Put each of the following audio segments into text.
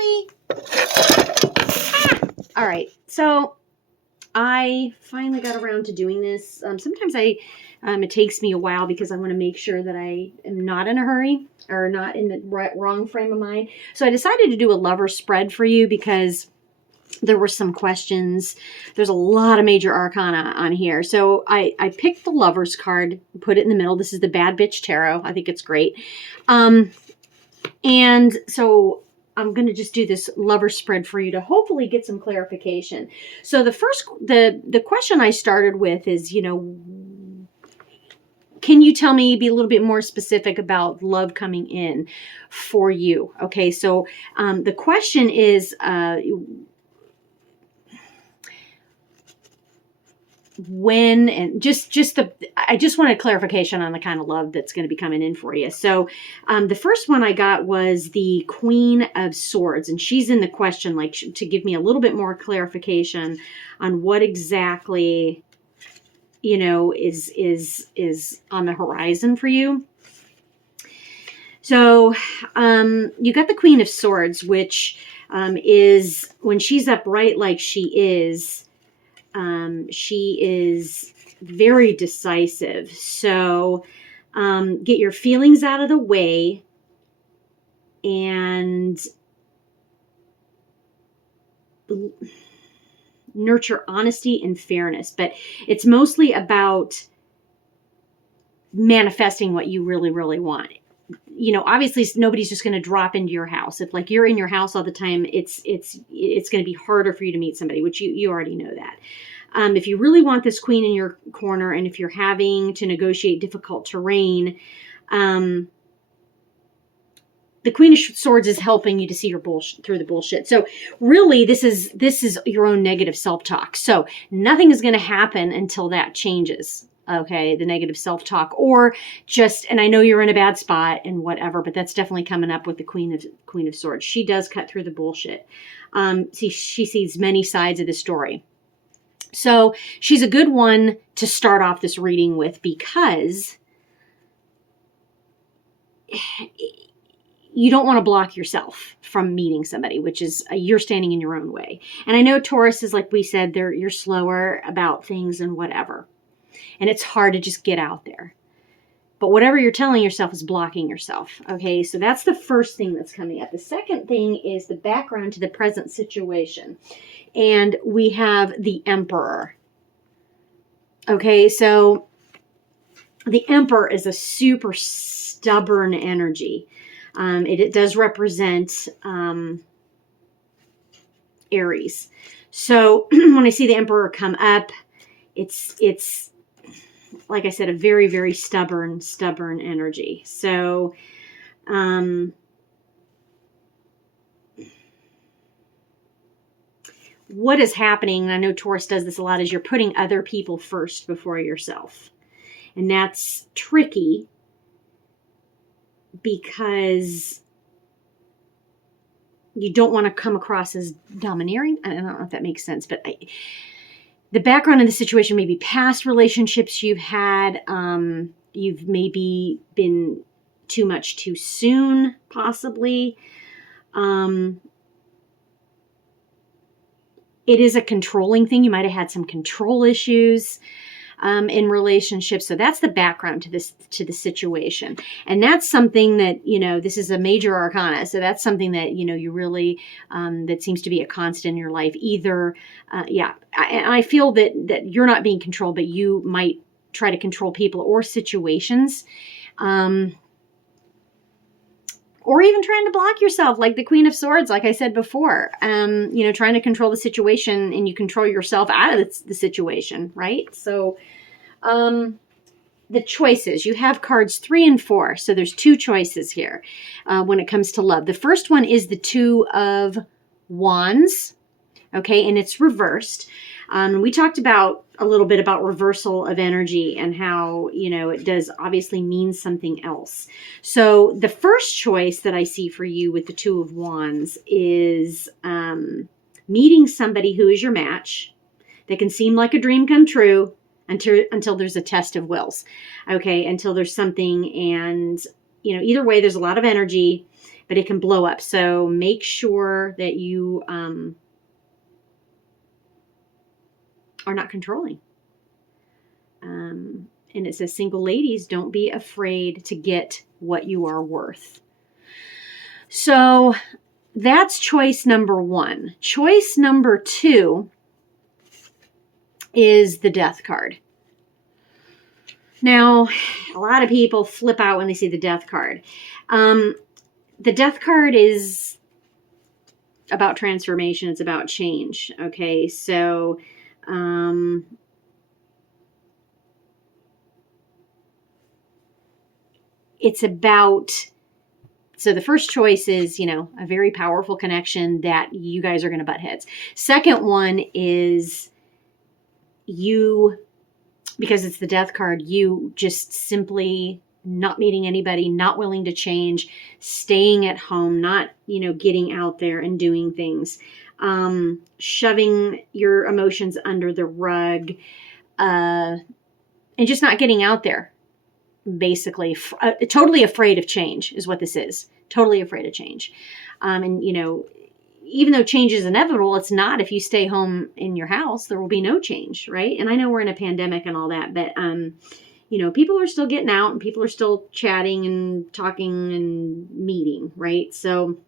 Chewy. All right, so I finally got around to doing this. Sometimes it takes me a while because I want to make sure that I am not in a hurry or not in the wrong frame of mind. So I decided to do a lover spread for you because there were some questions. There's a lot of major arcana on here. So I picked the Lover's card, put it in the middle. This is the Bad Bitch Tarot. I think it's great. And so I'm going to just do this lover spread for you to hopefully get some clarification. So the question I started with is, can you tell me, be a little bit more specific about love coming in for you? Okay, so the question is, when, and I just wanted clarification on the kind of love that's going to be coming in for you. So the first one I got was the Queen of Swords, and she's in the question, like, to give me a little bit more clarification on what exactly, is on the horizon for you. So you got the Queen of Swords, which is, when she's upright like she is very decisive. So get your feelings out of the way and nurture honesty and fairness. But it's mostly about manifesting what you really, really want. Obviously nobody's just going to drop into your house. If like you're in your house all the time, it's going to be harder for you to meet somebody, which you already know that. If you really want this queen in your corner, and if you're having to negotiate difficult terrain, the Queen of Swords is helping you to see your bullshit through the bullshit. So really, this is your own negative self-talk. So nothing is going to happen until that changes. Okay, the negative self-talk, or just, and I know you're in a bad spot and whatever, but that's definitely coming up with the Queen of Swords. She does cut through the bullshit. She sees many sides of the story. So she's a good one to start off this reading with, because you don't want to block yourself from meeting somebody, which is you're standing in your own way. And I know Taurus is, like we said, you're slower about things and whatever. And it's hard to just get out there. But whatever you're telling yourself is blocking yourself. Okay, so that's the first thing that's coming up. The second thing is the background to the present situation. And we have the Emperor. Okay, so the Emperor is a super stubborn energy. It does represent Aries. So when I see the Emperor come up, it's like I said, a very, very stubborn energy. So, what is happening, and I know Taurus does this a lot, is you're putting other people first before yourself. And that's tricky because you don't want to come across as domineering. I don't know if that makes sense, but the background of the situation may be past relationships you've had. You've maybe been too much too soon, possibly. It is a controlling thing. You might have had some control issues in relationships. So that's the background to the situation. And that's something that, this is a major arcana. So that's something that, you really, that seems to be a constant in your life. Either, I feel that you're not being controlled, but you might try to control people or situations. Or even trying to block yourself, like the Queen of Swords, like I said before. Trying to control the situation, and you control yourself out of the situation, right? So, the choices. You have cards 3 and 4. So there's 2 choices here when it comes to love. The first one is the Two of Wands, okay? And it's reversed. We talked about a little bit about reversal of energy and how, it does obviously mean something else. So the first choice that I see for you with the Two of Wands is meeting somebody who is your match. That can seem like a dream come true until there's a test of wills. Okay, until there's something, and either way, there's a lot of energy, but it can blow up. So make sure that you are not controlling. And it says, single ladies, don't be afraid to get what you are worth. So that's choice number 1. Choice number 2 is the Death card. Now, a lot of people flip out when they see the Death card. The Death card is about transformation. It's about change. Okay, so it's about, so the first choice is, a very powerful connection that you guys are going to butt heads. Second one is you, because it's the Death card, you just simply not meeting anybody, not willing to change, staying at home, not, getting out there and doing things, shoving your emotions under the rug, and just not getting out there. Basically, totally afraid of change is what this is. Totally afraid of change. And, even though change is inevitable, it's not. If you stay home in your house, there will be no change, right? And I know we're in a pandemic and all that, but, people are still getting out and people are still chatting and talking and meeting, right? So,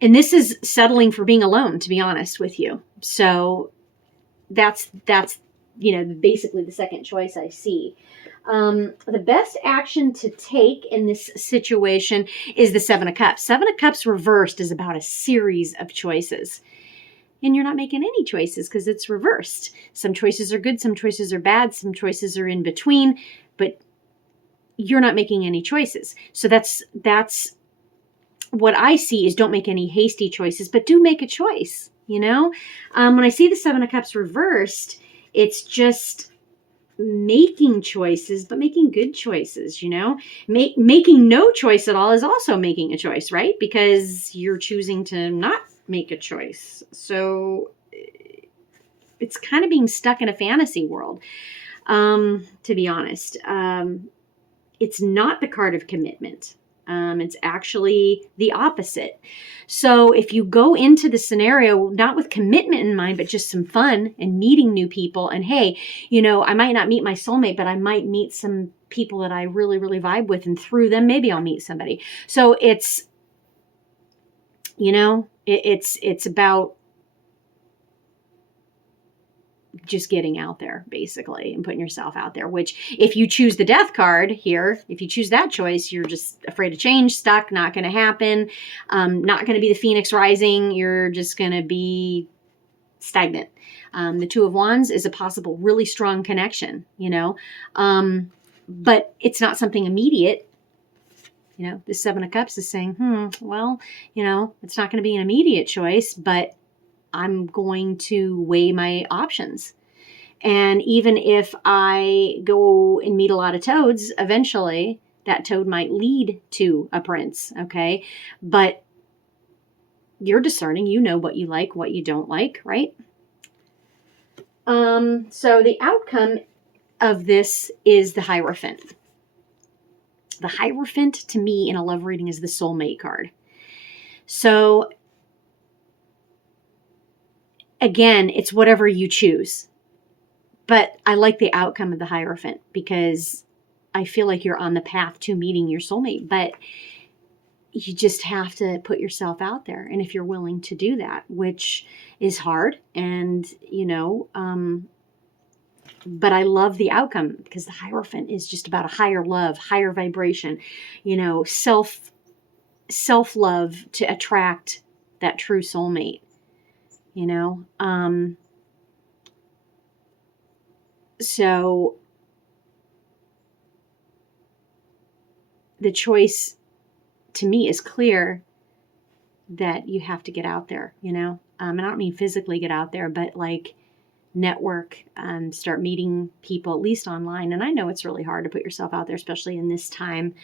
and this is settling for being alone, to be honest with you. So that's basically the second choice I see. The best action to take in this situation is the 7 of Cups. 7 of Cups reversed is about a series of choices. And you're not making any choices because it's reversed. Some choices are good, some choices are bad, some choices are in between, but you're not making any choices. So that's what I see is don't make any hasty choices, but do make a choice, When I see the 7 of Cups reversed, it's just making choices, but making good choices, making no choice at all is also making a choice, right? Because you're choosing to not make a choice. So it's kind of being stuck in a fantasy world, to be honest. It's not the card of commitment. It's actually the opposite. So if you go into the scenario, not with commitment in mind, but just some fun and meeting new people, and hey, I might not meet my soulmate, but I might meet some people that I really, really vibe with, and through them, maybe I'll meet somebody. So it's, it's about just getting out there, basically, and putting yourself out there, which if you choose the Death card here, if you choose that choice, you're just afraid of change, stuck, not going to happen, not going to be the Phoenix rising. You're just going to be stagnant. The 2 of Wands is a possible really strong connection, but it's not something immediate. The 7 of Cups is saying, well, it's not going to be an immediate choice, but I'm going to weigh my options. And even if I go and meet a lot of toads, eventually that toad might lead to a prince, okay? But you're discerning, what you like, what you don't like, right? So the outcome of this is the Hierophant. The Hierophant, to me, in a love reading, is the soulmate card. So again, it's whatever you choose. But I like the outcome of the Hierophant because I feel like you're on the path to meeting your soulmate. But you just have to put yourself out there. And if you're willing to do that, which is hard, and, but I love the outcome because the Hierophant is just about a higher love, higher vibration, self-love to attract that true soulmate. So the choice to me is clear that you have to get out there, and I don't mean physically get out there, but like network, start meeting people, at least online. And I know it's really hard to put yourself out there, especially in this time.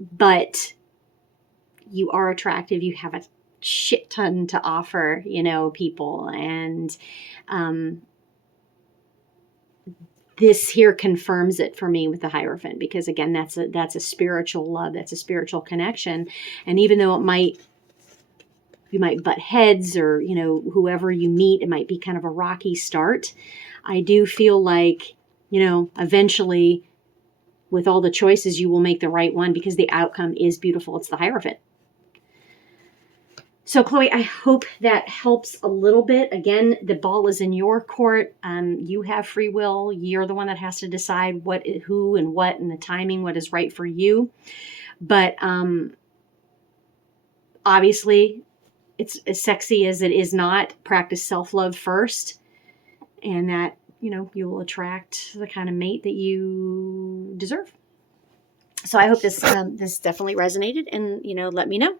But you are attractive. You have a shit ton to offer, people. And this here confirms it for me with the Hierophant, because again, that's a spiritual love, that's a spiritual connection. And even though you might butt heads, or whoever you meet, it might be kind of a rocky start, I do feel like eventually, with all the choices, you will make the right one, because the outcome is beautiful. It's the Hierophant. So Chloe, I hope that helps a little bit. Again, the ball is in your court. You have free will. You're the one that has to decide who and what, and the timing, what is right for you. But obviously, it's as sexy as it is not. Practice self-love first, and that, you will attract the kind of mate that you deserve. So I hope this definitely resonated, and let me know.